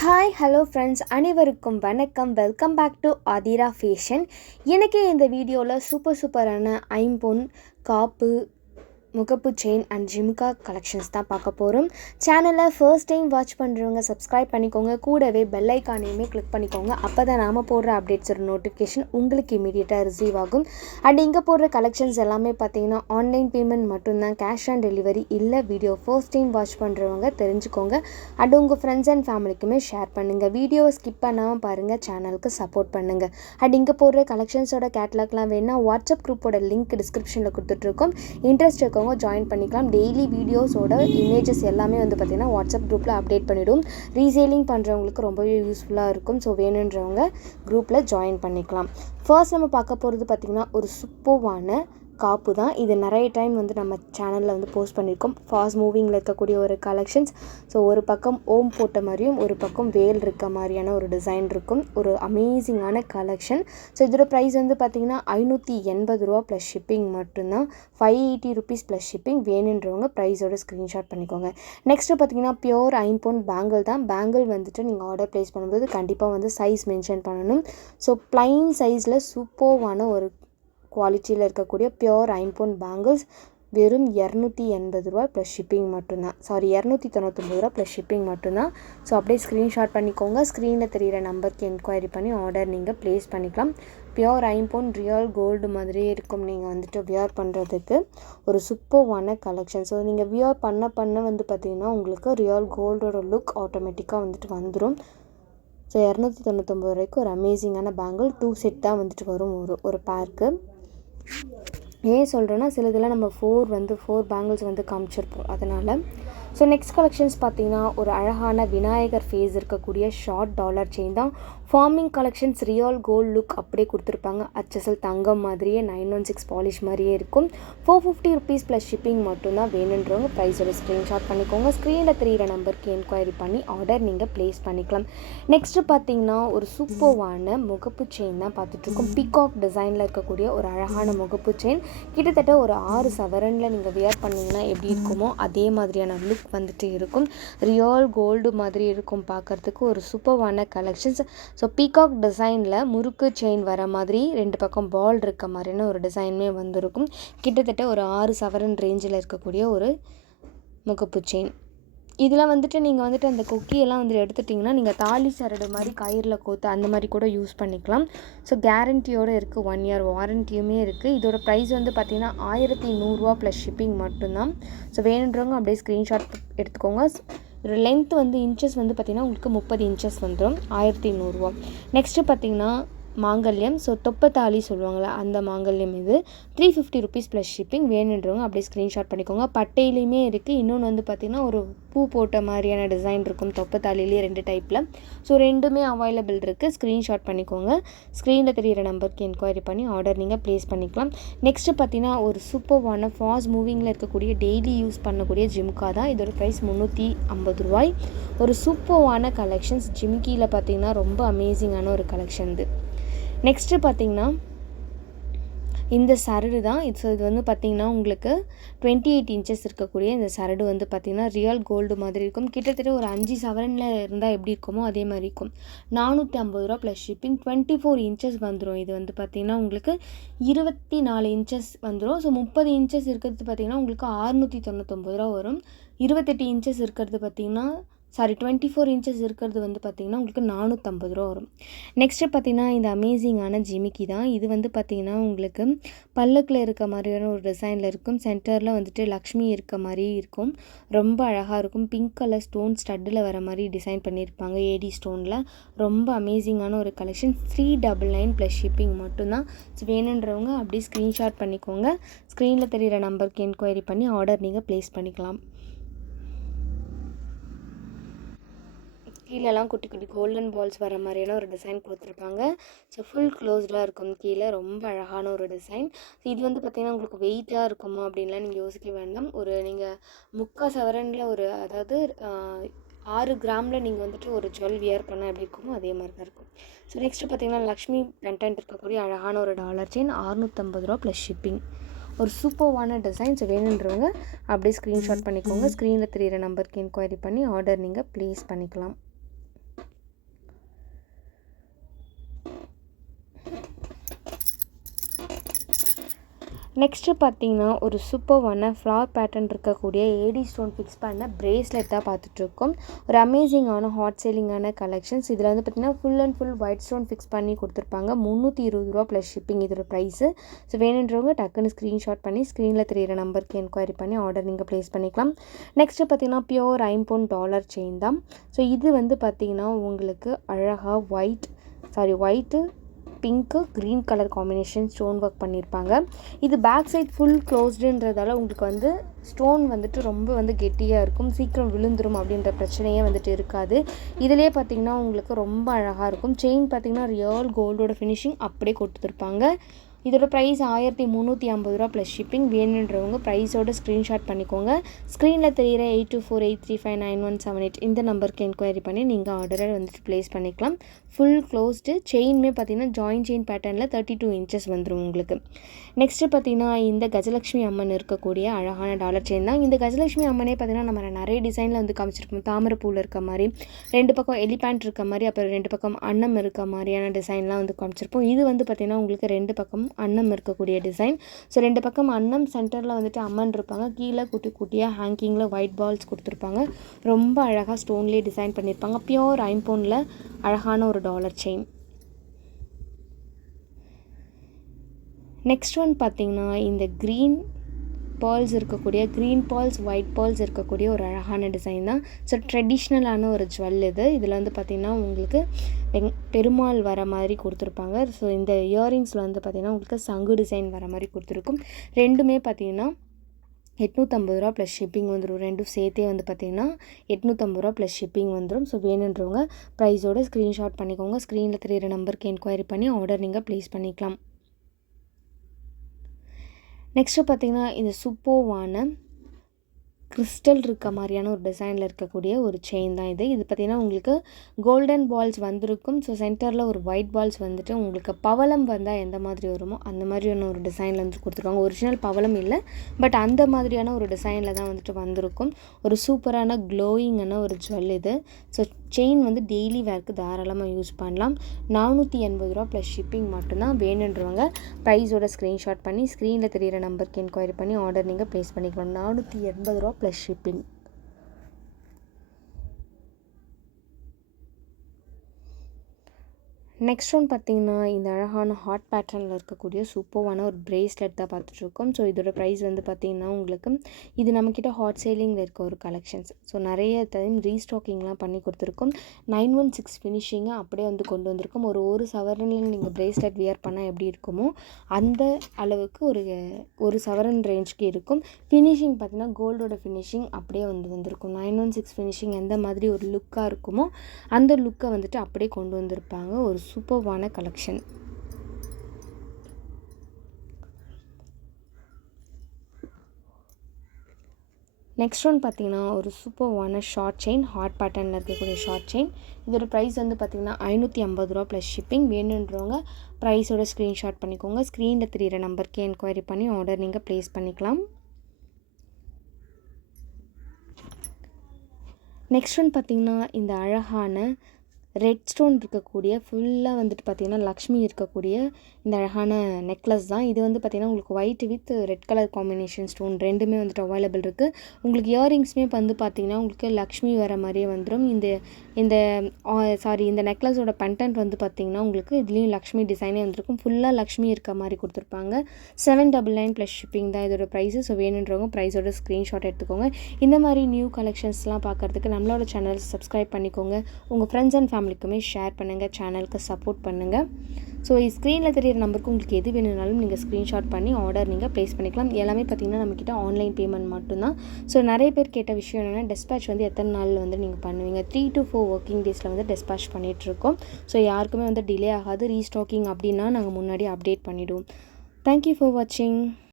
Hi hello friends, அனைவருக்கும் வணக்கம். Welcome back to Aathira fashion. எனக்கு இந்த வீடியோவில் சூப்பரான ஐம்பொன் காப்பு முகப்பு செயின் அண்ட் ஜிம்கா கலெக்ஷன்ஸ் தான் பார்க்க போகிறோம். சேனலை ஃபர்ஸ்ட் டைம் வாட்ச் பண்ணுறவங்க சப்ஸ்கிரைப் பண்ணிக்கோங்க, கூடவே பெல் ஐக்கானையுமே கிளிக் பண்ணிக்கோங்க. அப்போ தான் நாம் போடுற அப்டேட்ஸோட நோட்டிஃபிகேஷன் உங்களுக்கு இமீடியட்டாக ரிசீவ் ஆகும். அண்ட் இங்கே போடுற கலெக்ஷன்ஸ் எல்லாமே பார்த்தீங்கன்னா ஆன்லைன் பேமெண்ட் மட்டும்தான், கேஷ் ஆன் டெலிவரி இல்லை. வீடியோ ஃபர்ஸ்ட் டைம் வாட்ச் பண்ணுறவங்க தெரிஞ்சுக்கோங்க. அண்ட் உங்கள் ஃப்ரெண்ட்ஸ் அண்ட் ஃபேமிலிக்குமே ஷேர் பண்ணுங்கள். வீடியோவை ஸ்கிப் பண்ணாமல் பாருங்கள், சேனலுக்கு சப்போர்ட் பண்ணுங்கள். அண்ட் இங்கே போடுற கலெக்ஷன்ஸோட கேட்லாக்லாம் வேணால் வாட்ஸ்அப் குரூப்போட லிங்க் டிஸ்கிரிப்ஷனில் கொடுத்துட்ருக்கோம். இன்ட்ரெஸ்ட் இருக்கவங்க ஜாயின் பண்ணிக்கலாம். டெய்லி வீடியோஸோட இமேஜஸ் எல்லாமே வந்து பார்த்திங்கன்னா வாட்ஸ்அப் குரூப்பில் அப்டேட் பண்ணிவிடும். ரீசேலிங் பண்ணுறவங்களுக்கு ரொம்பவே யூஸ்ஃபுல்லாக இருக்கும். ஸோ வேணுன்றவங்க குரூப்பில் ஜாயின் பண்ணிக்கலாம். ஃபர்ஸ்ட் நம்ம பார்க்க போகிறது பார்த்திங்கன்னா ஒரு சூப்பர்வான காப்பு தான். இது நிறைய டைம் வந்து நம்ம சேனலில் வந்து போஸ்ட் பண்ணியிருக்கோம். ஃபாஸ்ட் மூவிங்கில் இருக்கக்கூடிய ஒரு கலெக்ஷன்ஸ். ஸோ ஒரு பக்கம் ஓம் போட்ட மாதிரியும் ஒரு பக்கம் வேல் இருக்க மாதிரியான ஒரு டிசைன் இருக்கும். ஒரு அமேசிங்கான கலெக்ஷன். ஸோ இதோட ப்ரைஸ் வந்து பார்த்திங்கன்னா 580 ரூபா ப்ளஸ் ஷிப்பிங் மட்டும்தான். 580 ருபீஸ் ப்ளஸ் ஷிப்பிங். வேணுன்றவங்க ப்ரைஸோட ஸ்க்ரீன்ஷாட் பண்ணிக்கோங்க. நெக்ஸ்ட்டு பார்த்திங்கன்னா பியோர் ஐம்பொன் பேங்கிள் தான். பேங்கிள் வந்துட்டு நீங்கள் ஆர்டர் ப்ளேஸ் பண்ணும்போது கண்டிப்பாக வந்து சைஸ் மென்ஷன் பண்ணணும். ஸோ ப்ளைன் சைஸில் சூப்பர்வான ஒரு குவாலிட்டியில் இருக்கக்கூடிய பியோர் ஐம்பொன் பேங்கிள்ஸ் வெறும் 280 ரூபா ப்ளஸ் ஷிப்பிங் மட்டும்தான். 299 ரூபா ப்ளஸ் ஷிப்பிங் மட்டும்தான். ஸோ அப்படியே ஸ்க்ரீன்ஷாட் பண்ணிக்கோங்க. ஸ்க்ரீனில் தெரிகிற நம்பருக்கு என்கொயரி பண்ணி ஆர்டர் நீங்கள் ப்ளேஸ் பண்ணிக்கலாம். பியோர் ஐம்பொன் ரியல் கோல்டு மாதிரியே இருக்கும். நீங்கள் வந்துட்டு வியர் பண்ணுறதுக்கு ஒரு சூப்பர்வான கலெக்ஷன். ஸோ நீங்கள் வியர் பண்ண வந்து பார்த்திங்கன்னா உங்களுக்கு ரியல் கோல்டோட லுக் ஆட்டோமேட்டிக்காக வந்துட்டு வந்துடும். ஸோ 299 ரூபாய்க்கு ஒரு அமேசிங்கான பேங்கிள் 2 செட் தான் வந்துட்டு வரும் ஒரு பேருக்கு. ஏன் சொல்கிறேன்னா சிலதெல்லாம் நம்ம 4 பேங்கிள்ஸ் வந்து காமிச்சிருப்போம் அதனால். ஸோ நெக்ஸ்ட் கலெக்ஷன்ஸ் பார்த்திங்கன்னா ஒரு அழகான விநாயகர் ஃபேஸ் இருக்கக்கூடிய ஷார்ட் டாலர் செயின் தான். Forming collections real gold look அப்படியே கொடுத்துருப்பாங்க. HSL தங்கம் மாதிரியே 916 பாலிஷ் மாதிரியே இருக்கும். 450 ருபீஸ் ப்ளஸ் ஷிப்பிங் மட்டும்தான். வேணுன்றவங்க ப்ரைஸோட ஸ்க்ரீன்ஷாட் பண்ணிக்கோங்க. ஸ்க்ரீனில் தெரிகிற நம்பருக்கு என்கொயரி பண்ணி ஆர்டர் நீங்கள் ப்ளேஸ் பண்ணிக்கலாம். நெக்ஸ்ட்டு பார்த்திங்கன்னா ஒரு சூப்பர்வான முகப்பு செயின் தான் பார்த்துட்ருக்கோம். பீகாக் டிசைனில் இருக்கக்கூடிய ஒரு அழகான முகப்பு செயின். கிட்டத்தட்ட ஒரு 6 சவரனில் நீங்கள் வியர் பண்ணிங்கன்னா எப்படி இருக்குமோ அதே மாதிரியான லுக் வந்துட்டு இருக்கும். ரியல் கோல்டு மாதிரி இருக்கும் பார்க்குறதுக்கு. ஒரு சூப்பர்வான கலெக்ஷன்ஸ். ஸோ பீகாக் டிசைனில் முறுக்கு செயின் வர மாதிரி 2 பக்கம் பால் இருக்க மாதிரியான ஒரு டிசைனுமே வந்திருக்கும். கிட்டத்தட்ட ஒரு 6 சவரன் ரேஞ்சில் இருக்கக்கூடிய ஒரு முகப்பு செயின். இதில் வந்துட்டு நீங்கள் வந்துட்டு அந்த கொக்கியெல்லாம் வந்துட்டு எடுத்துட்டிங்கன்னா நீங்கள் தாலி சரடு மாதிரி கயிறில் கோத்து அந்த மாதிரி கூட யூஸ் பண்ணிக்கலாம். ஸோ கேரண்டியோடு இருக்குது. 1 இயர் வாரண்டியுமே இருக்குது. இதோட ப்ரைஸ் வந்து பார்த்திங்கன்னா 1100 ரூபா ப்ளஸ் ஷிப்பிங் மட்டும்தான். ஸோ வேணுன்றவங்க அப்படியே ஸ்க்ரீன்ஷாட் எடுத்துக்கோங்க. ஒரு லென்த் வந்து இன்ச்சஸ் வந்து பார்த்திங்கன்னா உங்களுக்கு 30 இன்ச்சஸ் வந்துடும். 1100 ரூபா. நெக்ஸ்ட்டு பார்த்திங்கன்னா மாங்கல்யம். ஸோ தொப்பத்தாலி சொல்லுவாங்களே அந்த மாங்கல்யம். இது 350 ருபீஸ் ப்ளஸ் ஷிப்பிங். வேணுன்றவங்க அப்படியே ஸ்க்ரீன்ஷாட் பண்ணிக்கோங்க. பட்டையிலையுமே இருக்குது. இன்னொன்று வந்து பார்த்திங்கன்னா ஒரு பூ போட்ட மாதிரியான டிசைன் இருக்கும் தொப்பத்தாலிலேயே 2 டைப்பில். ஸோ ரெண்டுமே அவைலபிள் இருக்குது. ஸ்க்ரீன்ஷாட் பண்ணிக்கோங்க. ஸ்க்ரீனில் தெரிகிற நம்பருக்கு என்கொயரி பண்ணி ஆர்டர் நீங்கள் ப்ளேஸ் பண்ணிக்கலாம். நெக்ஸ்ட்டு பார்த்திங்கன்னா ஒரு சூப்பர்வான ஃபாஸ்ட் மூவிங்கில் இருக்கக்கூடிய டெய்லி யூஸ் பண்ணக்கூடிய ஜிம்கா தான். இதோட ப்ரைஸ் 350 ரூபாய். ஒரு சூப்பர்வான கலெக்ஷன்ஸ். ஜிம்கியில் பார்த்திங்கன்னா ரொம்ப அமேசிங்கான ஒரு கலெக்ஷன் இது. நெக்ஸ்ட்டு பார்த்திங்கன்னா இந்த சரடு தான். இது வந்து பார்த்திங்கன்னா உங்களுக்கு 28 இன்ச்சஸ் இருக்கக்கூடிய இந்த சரடு வந்து பார்த்திங்கன்னா ரியல் கோல்டு மாதிரி இருக்கும். கிட்டத்தட்ட ஒரு 5 சவரனில் இருந்தால் எப்படி இருக்குமோ அதே மாதிரி இருக்கும். 450 ரூபா ப்ளஸ் ஷிப்பிங். 24 இன்ச்சஸ் வந்துடும். இது வந்து பார்த்திங்கன்னா உங்களுக்கு 24 இன்ச்சஸ் வந்துடும். ஸோ 30 இன்ச்சஸ் இருக்கிறது பார்த்திங்கன்னா உங்களுக்கு 699 ரூபா வரும். 28 இன்ச்சஸ் இருக்கிறது பார்த்திங்கன்னா 24 இன்ச்சஸ் இருக்கிறது வந்து பார்த்திங்கன்னா உங்களுக்கு 450 ரூபா வரும். நெக்ஸ்ட்டு பார்த்திங்கன்னா இந்த அமேசிங்கான ஜிமிக்கி தான். இது வந்து பார்த்திங்கன்னா உங்களுக்கு பல்லக்கில் இருக்க மாதிரியான ஒரு டிசைனில் இருக்கும். சென்டரில் வந்துட்டு லக்ஷ்மி இருக்க மாதிரி இருக்கும். ரொம்ப அழகாக இருக்கும். பிங்க் கலர் ஸ்டோன் ஸ்டட்டில் வர மாதிரி டிசைன் பண்ணியிருப்பாங்க ஏடி ஸ்டோனில். ரொம்ப அமேசிங்கான ஒரு கலெக்ஷன். 399 ப்ளஸ் ஷிப்பிங் மட்டும்தான். ஸோ வேணுன்றவங்க அப்படியே ஸ்க்ரீன்ஷாட் பண்ணிக்கோங்க. ஸ்க்ரீனில் தெரிகிற நம்பருக்கு என்கொயரி பண்ணி ஆர்டர் நீங்கள் ப்ளேஸ் பண்ணிக்கலாம். கீழெல்லாம் குட்டி குட்டி கோல்டன் பால்ஸ் வர மாதிரியான ஒரு டிசைன் கொடுத்துருப்பாங்க. ஸோ ஃபுல் க்ளோஸ்டாக இருக்கும் கீழே. ரொம்ப அழகான ஒரு டிசைன். இது வந்து பார்த்திங்கன்னா உங்களுக்கு வெயிட்டாக இருக்குமா அப்படின்லாம் நீங்கள் யோசிக்க வேண்டாம். ஒரு நீங்கள் 3/4 சவரனில் ஒரு அதாவது 6 கிராமில் நீங்கள் வந்துட்டு ஒரு ஜுவல் வியர் பண்ணால் எப்படி இருக்குமோ அதே மாதிரி தான் இருக்கும். ஸோ நெக்ஸ்ட்டு பார்த்திங்கன்னா லக்ஷ்மி பெண்டன்ட் இருக்கக்கூடிய அழகான ஒரு டாலர் செயின். 650 ரூபா ப்ளஸ் ஷிப்பிங். ஒரு சூப்பர்வான டிசைன்ஸ். வேணுன்றவங்க அப்படியே ஸ்க்ரீன்ஷாட் பண்ணிக்கோங்க. ஸ்க்ரீனில் தெரிகிற நம்பருக்கு என்கொயரி பண்ணி ஆர்டர் நீங்கள் ப்ளேஸ் பண்ணிக்கலாம். நெக்ஸ்ட்டு பார்த்தீங்கன்னா ஒரு சூப்பர்வான ஃப்ளவர் பேட்டர்ன் இருக்கக்கூடிய ஏடி ஸ்டோன் ஃபிக்ஸ் பண்ண பிரேஸ்லெட் தான் பார்த்துட்ருக்கோம். ஒரு அமேசிங்கான ஹாட் சேலிங்கான கலெக்ஷன்ஸ். இதில் வந்து பார்த்திங்கன்னா full and full white stone fix பண்ணி கொடுத்துருப்பாங்க. 320 ரூபா ப்ளஸ் ஷிப்பிங் இதோட ப்ரைஸு. ஸோ வேணுன்றவங்க டக்குன்னு ஸ்க்ரீன்ஷாட் பண்ணி ஸ்க்ரீனில் தெரியிற நம்பருக்கு என்கொயரி பண்ணி ஆர்டர் நீங்கள் ப்ளேஸ் பண்ணிக்கலாம். நெக்ஸ்ட்டு பார்த்திங்கன்னா பியோர் ஐம்பொன் டாலர் செயின் தான். ஸோ இது வந்து பார்த்திங்கன்னா உங்களுக்கு அழகாக white pink green colour combination stone work பண்ணியிருப்பாங்க. இது பேக் சைட் ஃபுல் க்ளோஸ்டுன்றதால உங்களுக்கு வந்து ஸ்டோன் வந்துட்டு ரொம்ப வந்து கெட்டியாக இருக்கும், சீக்கிரம் விழுந்துரும் அப்படின்ற பிரச்சனையே வந்துட்டு இருக்காது. இதிலே பார்த்திங்கன்னா உங்களுக்கு ரொம்ப அழகாக இருக்கும். செயின் பார்த்திங்கன்னா ரியல் கோல்டோட ஃபினிஷிங் அப்படியே கொடுத்துருப்பாங்க. இதோட ப்ரைஸ் 1350 ரூபா ப்ளஸ் ஷிப்பிங். வேணுன்றவங்க ப்ரைஸோட ஸ்க்ரீன்ஷாட் பண்ணிக்கோங்க. ஸ்க்ரீனில் தெரிகிற 8248359178 இந்த நம்பருக்கு என்கொயரி பண்ணி நீங்கள் ஆர்டரை வந்துட்டு ப்ளேஸ் பண்ணிக்கலாம். ஃபுல் க்ளோஸ்டு செயின்மே பார்த்திங்கன்னா ஜாயின்ட் செயின் பேட்டர்னில் 32 இன்ச்சஸ் வந்துடும் உங்களுக்கு. நெக்ஸ்ட்டு பார்த்திங்கன்னா இந்த கஜலட்சுமி அம்மன் இருக்கக்கூடிய அழகான டாலர் செயின் தான். இந்த கஜலட்சுமி அம்மனே பார்த்திங்கன்னா நம்ம நிறைய டிசைனில் வந்து காமிச்சிருப்போம். தாமரைப்பூவில் இருக்க மாதிரி, 2 பக்கம் எலிபேண்ட் இருக்க மாதிரி, அப்புறம் 2 பக்கம் அன்னம் இருக்க மாதிரியான டிசைன்லாம் வந்து காமிச்சிருப்போம். இது வந்து பார்த்திங்கன்னா உங்களுக்கு 2 பக்கம் அன்னம் இருக்கக்கூடிய டிசைன். ஸோ 2 பக்கம் அன்னம், சென்டரில் வந்துட்டு அம்மன் இருப்பாங்க, கீழே குட்டி குட்டியாக ஹேங்கிங்கில் ஒயிட் பால்ஸ் கொடுத்துருப்பாங்க. ரொம்ப அழகாக ஸ்டோன்லேயே டிசைன் பண்ணியிருப்பாங்க. பியோர் ஐம்பொனில் அழகான ஒரு டாலர் செயின். நெக்ஸ்ட் ஒன் பார்த்திங்கன்னா இந்த க்ரீன் பால்ஸ் ஒயிட் பால்ஸ் இருக்கக்கூடிய ஒரு அழகான டிசைன் தான். ஸோ ட்ரெடிஷ்னலான ஒரு ஜுவல் இது. இதில் வந்து பார்த்திங்கன்னா உங்களுக்கு பெருமாள் வர மாதிரி கொடுத்துருப்பாங்க. ஸோ இந்த இயரிங்ஸில் வந்து பார்த்திங்கன்னா உங்களுக்கு சங்கு டிசைன் வர மாதிரி கொடுத்துருக்கும். ரெண்டுமே பார்த்திங்கன்னா 850 ரூபா ப்ளஸ் ஷிப்பிங் வந்துடும். ரெண்டும் சேர்த்தே வந்து பார்த்திங்கன்னா 850 ரூபா ப்ளஸ் ஷிப்பிங் வந்துடும். ஸோ வேணுன்றவங்க ப்ரைஸோட ஸ்க்ரீன்ஷாட் பண்ணிக்கோங்க. ஸ்க்ரீனில் தெரியிற நம்பருக்கு என்கொயரி பண்ணி ஆர்டர் நீங்கள் ப்ளேஸ் பண்ணிக்கலாம். நெக்ஸ்ட்டு பார்த்திங்கன்னா இந்த சூப்பர்வான கிறிஸ்டல் இருக்க மாதிரியான ஒரு டிசைனில் இருக்கக்கூடிய ஒரு செயின் தான் இது. இது பார்த்திங்கன்னா உங்களுக்கு கோல்டன் பால்ஸ் வந்திருக்கும். ஸோ சென்டரில் ஒரு ஒயிட் பால்ஸ் வந்துட்டு உங்களுக்கு பவளம் வந்தால் எந்த மாதிரி வருமோ அந்த மாதிரியான ஒரு டிசைனில் வந்து கொடுத்துருக்காங்க. ஒரிஜினல் பவளம் இல்லை, பட் அந்த மாதிரியான ஒரு டிசைனில் தான் வந்துட்டு வந்திருக்கும். ஒரு சூப்பரான க்ளோயிங்கான ஒரு ஜுவல் இது. ஸோ செயின் வந்து டெய்லி வேர்க்கு தாராளமாக யூஸ் பண்ணலாம். 480 ரூபா ப்ளஸ் ஷிப்பிங் மட்டும்தான். வேணுன்றவங்க ப்ரைஸோட ஸ்க்ரீன்ஷாட் பண்ணி ஸ்க்ரீனில் தெரியிற நம்பருக்கு என்கொயரி பண்ணி ஆர்டர் நீங்கள் ப்ளேஸ் பண்ணிக்கலாம். 480 ரூபா ப்ளஸ் ஷிப்பிங். நெக்ஸ்ட் ஒன் பார்த்திங்கன்னா இந்த அழகான ஹாட் பேட்டர்னில் இருக்கக்கூடிய சூப்பர்வான ஒரு பிரேஸ்லெட் தான் பார்த்துட்ருக்கோம். ஸோ இதோட ப்ரைஸ் வந்து பார்த்திங்கன்னா உங்களுக்கு இது நம்மக்கிட்ட ஹாட் சேலிங்கில் இருக்க ஒரு கலெக்ஷன்ஸ். ஸோ நிறைய டைம் ரீஸ்டாக்கிங்லாம் பண்ணி கொடுத்துருக்கோம். 916 ஃபினிஷிங்கை அப்படியே வந்து கொண்டு வந்திருக்கோம். ஒரு சவரனில் நீங்கள் பிரேஸ்லெட் வியர் பண்ணால் எப்படி இருக்குமோ அந்த அளவுக்கு ஒரு சவரன் ரேஞ்சுக்கு இருக்கும். ஃபினிஷிங் பார்த்திங்கன்னா கோல்டோட ஃபினிஷிங் அப்படியே வந்திருக்கும். 916 ஃபினிஷிங் எந்த மாதிரி ஒரு லுக்காக இருக்குமோ அந்த லுக்கை வந்துட்டு அப்படியே கொண்டு வந்திருப்பாங்க. ஒரு சூப்பர்வான கலெக்ஷன். நெக்ஸ்ட் ஒன் பார்த்திங்கன்னா ஒரு சூப்பர்வான ஷார்ட் செயின், ஹாட் பேட்டர்னில் இருக்கக்கூடிய ஷார்ட் செயின். இதோட ப்ரைஸ் வந்து பார்த்திங்கன்னா 550 ரூபா ப்ளஸ் ஷிப்பிங். வேணுன்றவங்க ப்ரைஸோட ஸ்க்ரீன்ஷாட் பண்ணிக்கோங்க. ஸ்க்ரீனில் தெரியிற நம்பருக்கு என்கொயரி பண்ணி ஆர்டர் நீங்கள் ப்ளேஸ் பண்ணிக்கலாம். நெக்ஸ்ட் ஒன் பார்த்திங்கன்னா இந்த அழகான ரெட் ஸ்டோன் இருக்கக்கூடிய ஃபுல்லாக வந்துட்டு பார்த்திங்கன்னா லக்ஷ்மி இருக்கக்கூடிய இந்த அழகான நெக்லஸ் தான். இது வந்து பார்த்திங்கன்னா உங்களுக்கு white with red colour combination stone ரெண்டுமே வந்துட்டு அவைலபிள் இருக்குது. உங்களுக்கு இயரிங்ஸுமே வந்து பார்த்திங்கன்னா உங்களுக்கு லக்ஷ்மி வர மாதிரியே வந்துடும். இந்த நெக்லஸோட பெண்டன்ட் வந்து பார்த்திங்கன்னா உங்களுக்கு இதுலேயும் லக்ஷ்மி டிசைனே வந்திருக்கும். ஃபுல்லாக லக்ஷ்மி இருக்க மாதிரி கொடுத்துருப்பாங்க. 799 ப்ளஸ் ஷிப்பிங் தான் இதோட ப்ரைஸு. ஸோ வேணுன்றவங்க ப்ரைஸோட ஸ்க்ரீன்ஷாட் எடுத்துக்கோங்க. இந்த மாதிரி நியூ கலெக்ஷன்ஸ்லாம் பார்க்குறதுக்கு நம்மளோட சேனல் சப்ஸ்கிரைப் பண்ணிக்கோங்க. உங்கள் ஃப்ரெண்ட்ஸ் அண்ட் ஃபேமிலிக்குமே ஷேர் பண்ணுங்கள், சேனலுக்கு சப்போர்ட் பண்ணுங்கள். ஸோ ஸ்க்ரீனில் தெரியிற நம்பருக்கு உங்களுக்கு எது வேணுனாலும் நீங்கள் ஸ்க்ரீன்ஷாட் பண்ணி ஆர்டர் நீங்கள் ப்ளேஸ் பண்ணிக்கலாம். எல்லாமே பார்த்திங்கன்னா நம்மக்கிட்ட ஆன்லைன் பேமெண்ட் மட்டும்தான். ஸோ நிறைய பேர் கேட்ட விஷயம் என்னென்னா டெஸ்பேச் வந்து எத்தனை நாளில் வந்து நீங்கள் பண்ணுவீங்க. 3 to 4 ஒர்க்கிங் டேஸில் வந்து டெஸ்பேச் பண்ணிகிட்ருக்கோம். ஸோ யாருக்குமே வந்து டிலே ஆகாது. ரீஸ்டாக்கிங் அப்படின்னா நாங்கள் முன்னாடி அப்டேட் பண்ணிவிடுவோம். தேங்க்யூ ஃபார் வாட்சிங்.